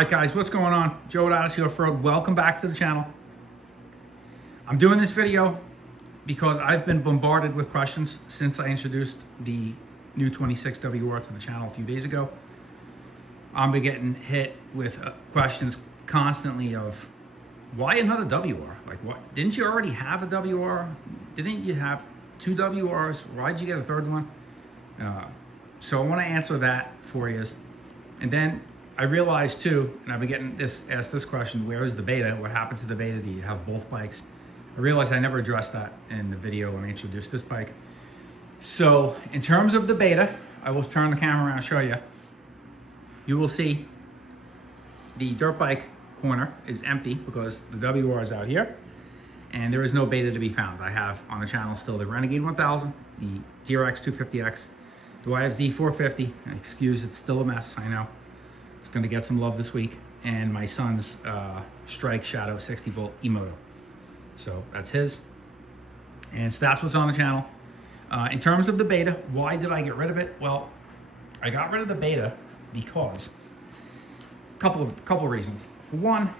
right, guys, what's going on? Joe at Odyssey Off-Road. Welcome back to the channel. I'm doing this video because I've been bombarded with questions since I introduced the new 26 WR to the channel a few days ago. I've been getting hit with questions constantly of why another WR? Like, what? Didn't you already have a WR? Didn't you have two WRs? Why'd you get a third one? So I want to answer that for you. And then I realized too, and I've been getting asked this question, where is the beta? What happened to the beta? Do you have both bikes? I realized I never addressed that in the video when I introduced this bike. So in terms of the beta, I will turn the camera around and show you. You will see the dirt bike corner is empty because the WR is out here and there is no beta to be found. I have on the channel still the Renegade 1000, the TRX 250X. Do I have Z450? Excuse, it's still a mess, I know. It's gonna get some love this week. And my son's Strike Shadow 60 volt E-Moto. So that's his. And so that's what's on the channel. In terms of the beta, why did I get rid of it? Well, I got rid of the beta because couple of reasons. For one,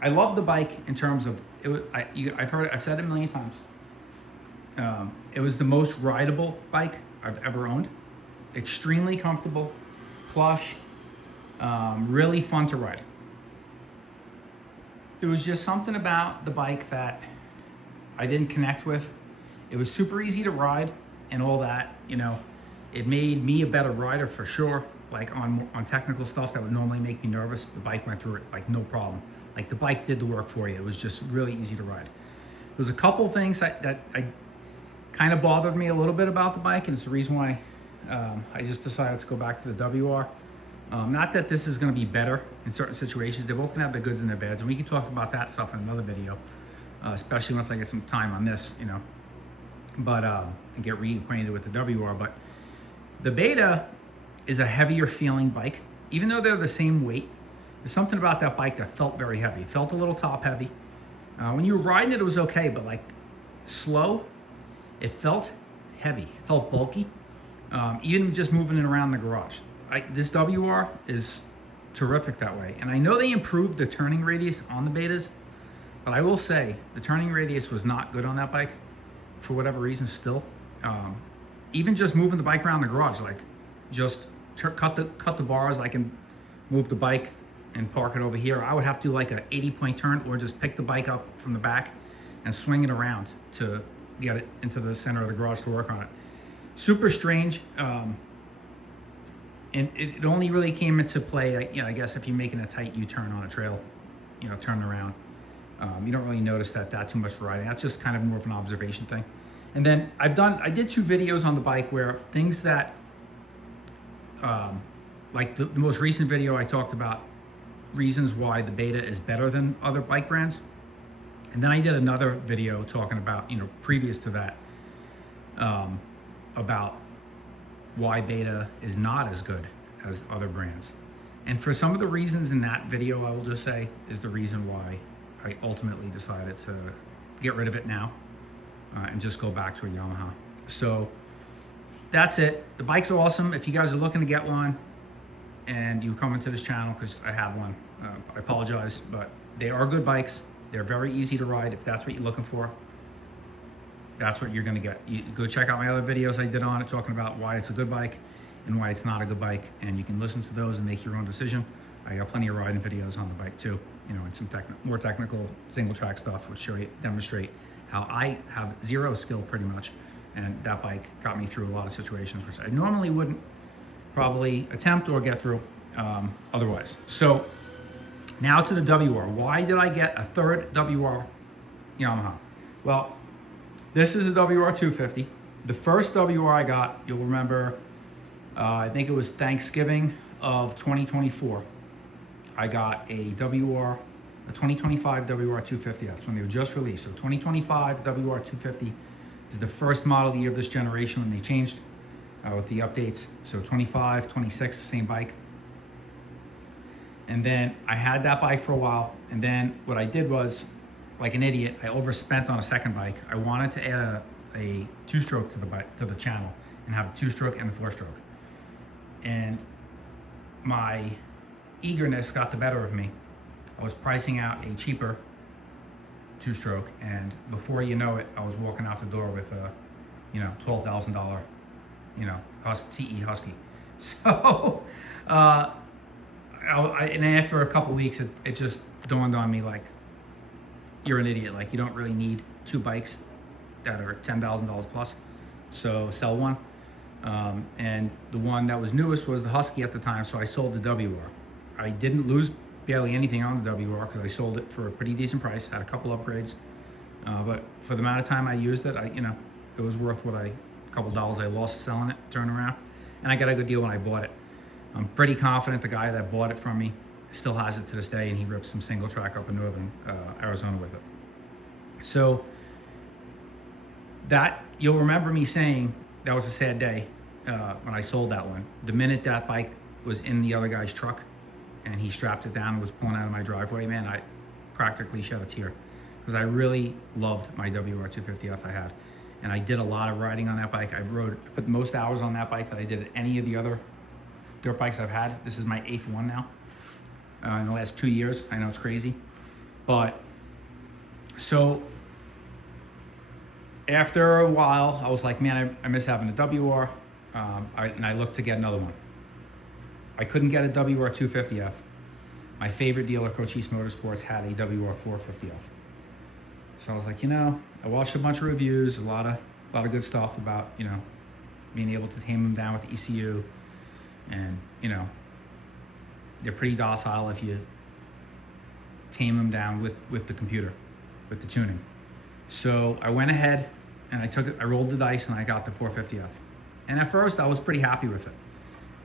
I love the bike in terms of it. I've said it a million times. It was the most rideable bike I've ever owned. Extremely comfortable, plush, really fun to ride. There was just something about the bike that I didn't connect with. It was super easy to ride and all that, you know. It made me a better rider for sure. Like on technical stuff that would normally make me nervous, the bike went through it like no problem. Like the bike did the work for you. It was just really easy to ride. There's a couple things that I kind of bothered me a little bit about the bike, and it's the reason why I just decided to go back to the WR. Not that this is going to be better in certain situations. They're both going to have their goods and their bads, and we can talk about that stuff in another video, especially once I get some time on this, you know, but and get reacquainted with the WR. But the Beta is a heavier feeling bike. Even though they're the same weight, there's something about that bike that felt very heavy. It felt a little top heavy. When you were riding it, it was okay, but like slow, it felt heavy. It felt bulky. Even just moving it around the garage. This WR is terrific that way. And I know they improved the turning radius on the Betas, but I will say the turning radius was not good on that bike for whatever reason still. Even just moving the bike around the garage, like just cut the bars, I can move the bike and park it over here. I would have to do like a 80-point turn or just pick the bike up from the back and swing it around to get it into the center of the garage to work on it. Super strange. And it only really came into play, you know, I guess if you're making a tight U-turn on a trail, you know, turn around. You don't really notice that too much riding. That's just kind of more of an observation thing. And then I did 2 videos on the bike where things that, like the most recent video I talked about reasons why the Beta is better than other bike brands. And then I did another video talking about, you know, previous to that, about why Beta is not as good as other brands. And for some of the reasons in that video, I will just say is the reason why I ultimately decided to get rid of it now and just go back to a Yamaha. So that's it. The bikes are awesome. If you guys are looking to get one and you come into this channel, because I have one, I apologize, but they are good bikes. They're very easy to ride. If that's what you're looking for, that's what you're gonna get. You go check out my other videos I did on it, talking about why it's a good bike and why it's not a good bike, and you can listen to those and make your own decision. I got plenty of riding videos on the bike too, you know, and some more technical single track stuff which demonstrate how I have zero skill pretty much, and that bike got me through a lot of situations which I normally wouldn't probably attempt or get through otherwise. So now to the WR. Why did I get a third WR Yamaha? Well, this is a WR 250. The first WR I got, you'll remember, I think it was Thanksgiving of 2024. I got a 2025 WR 250. That's when they were just released. So 2025 WR 250 is the first model year of this generation when they changed with the updates. So 25, 26, the same bike. And then I had that bike for a while. And then what I did was, like an idiot, I overspent on a second bike. I wanted to add a 2-stroke to the channel and have a 2-stroke and a 4-stroke. And my eagerness got the better of me. I was pricing out a cheaper two-stroke, and before you know it, I was walking out the door with a, $12,000, TE Husky. So, and after a couple weeks, it just dawned on me, like, you're an idiot. Like, you don't really need two bikes that are $10,000 plus. So sell one. And the one that was newest was the Husky at the time, so I sold the WR. I didn't lose barely anything on the WR because I sold it for a pretty decent price, had a couple upgrades. But for the amount of time I used it, it was worth a couple dollars I lost selling it, turning around. And I got a good deal when I bought it. I'm pretty confident the guy that bought it from me still has it to this day, and he rips some single track up in northern Arizona with it. So that, you'll remember me saying that was a sad day when I sold that one. The minute that bike was in the other guy's truck and he strapped it down and was pulling out of my driveway, man, I practically shed a tear because I really loved my WR250F I had. And I did a lot of riding on that bike. I put the most hours on that bike that I did at any of the other dirt bikes I've had. This is my 8th one now in the last 2 years. I know it's crazy. But so after a while, I was like, man, I miss having a WR. And I looked to get another one. I couldn't get a WR250F. My favorite dealer, Cochise Motorsports, had a WR450F. So I was like, I watched a bunch of reviews, a lot of good stuff about, being able to tame them down with the ECU. And, they're pretty docile if you tame them down with the computer, with the tuning. So I went ahead and I rolled the dice and I got the 450F. And at first I was pretty happy with it.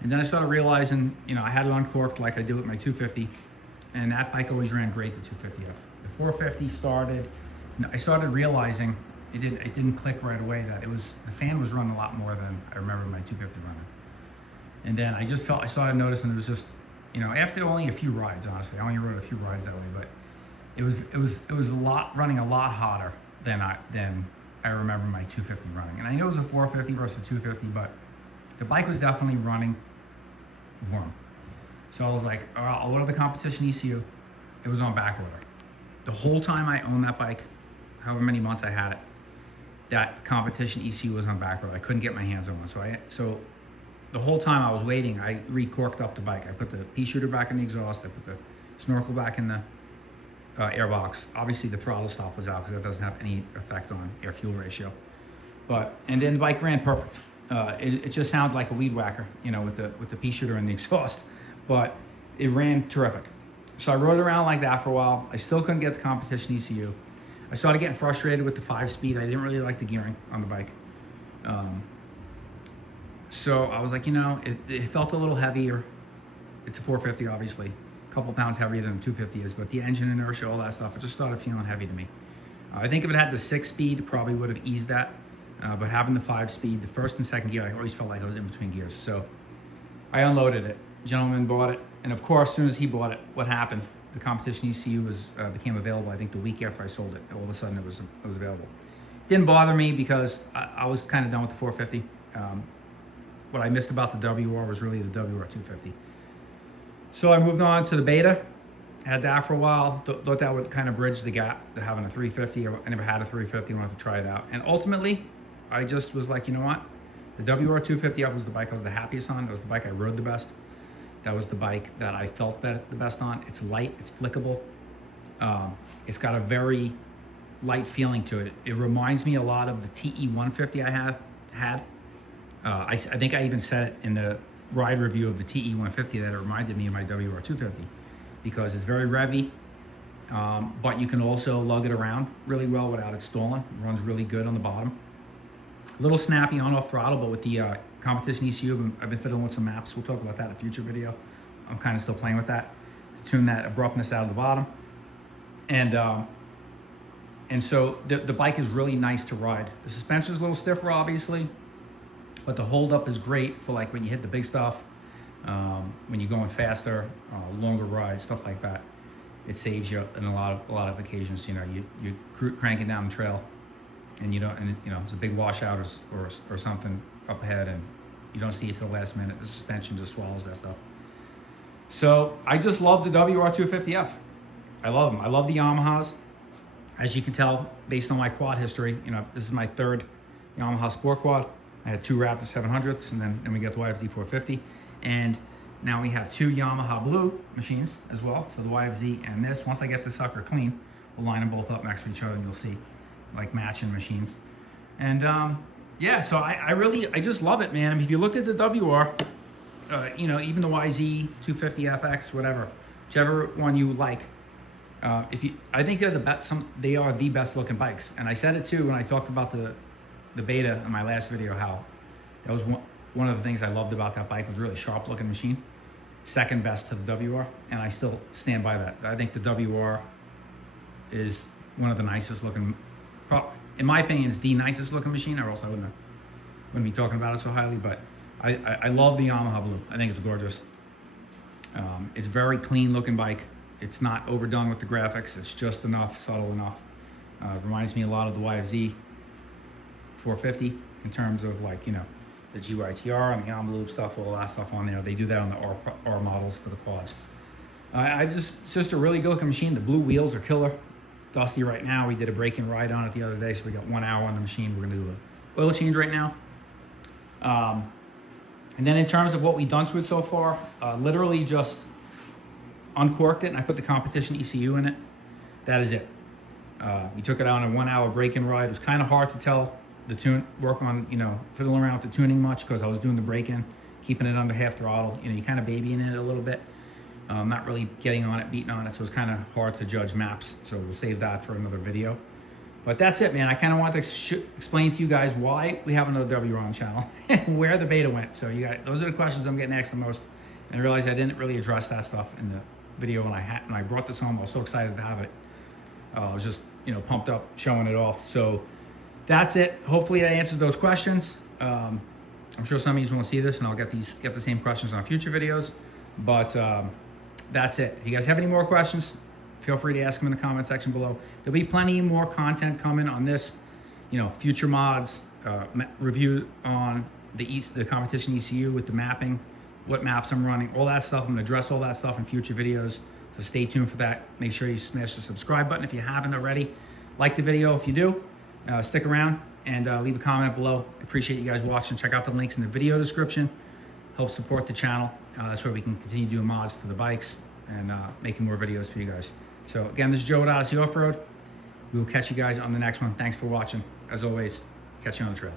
And then I started realizing, I had it uncorked like I do with my 250, and that bike always ran great, the 250F. The 450 I started realizing it didn't click right away that the fan was running a lot more than I remember my 250 running. And then I started noticing it was just, after only a few rides, honestly, I only rode a few rides that way, but it was running a lot hotter than I remember my 250 running. And I know it was a 450 versus a 250, but the bike was definitely running warm. So I was like, all right, I'll order the competition ECU. It was on back order. The whole time I owned that bike, however many months I had it, that competition ECU was on back order. I couldn't get my hands on one. So the whole time I was waiting, I recorked up the bike. I put the pea shooter back in the exhaust. I put the snorkel back in the airbox. Obviously the throttle stop was out because that doesn't have any effect on air fuel ratio. And then the bike ran perfect. It just sounded like a weed whacker, with the pea shooter and the exhaust, but it ran terrific. So I rode around like that for a while. I still couldn't get the competition ECU. I started getting frustrated with the 5-speed. I didn't really like the gearing on the bike. So I was like, it felt a little heavier. It's a 450, obviously. A couple pounds heavier than the 250 is, but the engine inertia, all that stuff, it just started feeling heavy to me. I think if it had the 6-speed, it probably would have eased that. But having the 5-speed, the first and second gear, I always felt like I was in between gears. So I unloaded it. Gentleman bought it. And of course, as soon as he bought it, what happened? The competition ECU became available, I think, the week after I sold it. All of a sudden, it was available. Didn't bother me because I was kind of done with the 450. What I missed about the WR was really the WR250. So I moved on to the Beta. Had that for a while. Thought that would kind of bridge the gap to having a 350. I never had a 350. I wanted to try it out. And ultimately, I just was like, you know what? The WR250F was the bike I was the happiest on. It was the bike I rode the best. That was the bike that I felt the best on. It's light, it's flickable. It's got a very light feeling to it. It reminds me a lot of the TE150 I had. I think I even said it in the ride review of the TE150 that it reminded me of my WR250 because it's very revvy, but you can also lug it around really well without it stalling. It runs really good on the bottom. A little snappy on-off throttle, but with the competition ECU, I've been fiddling with some maps. We'll talk about that in a future video. I'm kind of still playing with that to tune that abruptness out of the bottom. And so the bike is really nice to ride. The suspension is a little stiffer, obviously, but the hold up is great for like when you hit the big stuff, when you're going faster, longer rides, stuff like that. It saves you in a lot of occasions. You're cranking down the trail, and it's a big washout or something up ahead, and you don't see it till the last minute. The suspension just swallows that stuff. So I just love the WR250F. I love them. I love the Yamahas. As you can tell, based on my quad history, you know, this is my third Yamaha Sport Quad. I had two Raptor 700s, and then we got the YFZ 450. And now we have two Yamaha Blue machines as well. So the YFZ and this. Once I get this sucker clean, we'll line them both up next to each other, and you'll see like matching machines. And yeah, so I just love it, man. I mean, if you look at the WR, you know, even the YZ 250FX, whatever, whichever one you like, I think they're the best. They are the best looking bikes. And I said it too when I talked about the beta in my last video, how that was one of the things I loved about that bike was really sharp looking machine. Second best to the WR, and I still stand by that. I think the WR is one of the nicest looking, in my opinion, it's the nicest looking machine, or else I wouldn't be talking about it so highly. But I love the Yamaha Blue. I think it's gorgeous. It's a very clean looking bike. It's not overdone with the graphics. It's just enough, subtle enough. Reminds me a lot of the YFZ 450 in terms of, like, you know, the GYTR and the Yamaha Loop stuff, all that stuff on there. They do that on the R models for the quads. It's just a really good looking machine. The blue wheels are killer. Dusty right now. We did a break-in ride on it the other day, so we got 1 hour on the machine. We're gonna do an oil change right now. And then in terms of what we've done to it so far, literally just uncorked it, and I put the competition ECU in it. That is it. We took it out on a 1 hour break-in ride. It was kind of hard to tell the work on, you know, fiddling around with the tuning much, because I was doing the break-in, keeping it under half throttle. You know, you kind of babying it a little bit. Not really getting on it, beating on it, so it's kind of hard to judge maps. So we'll save that for another video. But that's it, man. I kind of want to explain to you guys why we have another WR on the channel and where the beta went. So you guys, those are the questions I'm getting asked the most. And I realized I didn't really address that stuff in the video when I brought this home. I was so excited to have it. I was just, you know, pumped up showing it off. So that's it. Hopefully that answers those questions. I'm sure some of you want to see this, and I'll get the same questions on future videos. But that's it. If you guys have any more questions, feel free to ask them in the comment section below. There'll be plenty more content coming on this, you know, future mods, review on the competition ECU with the mapping, what maps I'm running, all that stuff. I'm gonna address all that stuff in future videos. So stay tuned for that. Make sure you smash the subscribe button if you haven't already. Like the video if you do. Stick around and leave a comment below. I appreciate you guys watching. Check out the links in the video description. Help support the channel. That's where we can continue doing mods to the bikes and making more videos for you guys. So again, this is Joe at Odyssey Off-Road. We will catch you guys on the next one. Thanks for watching. As always, catch you on the trail.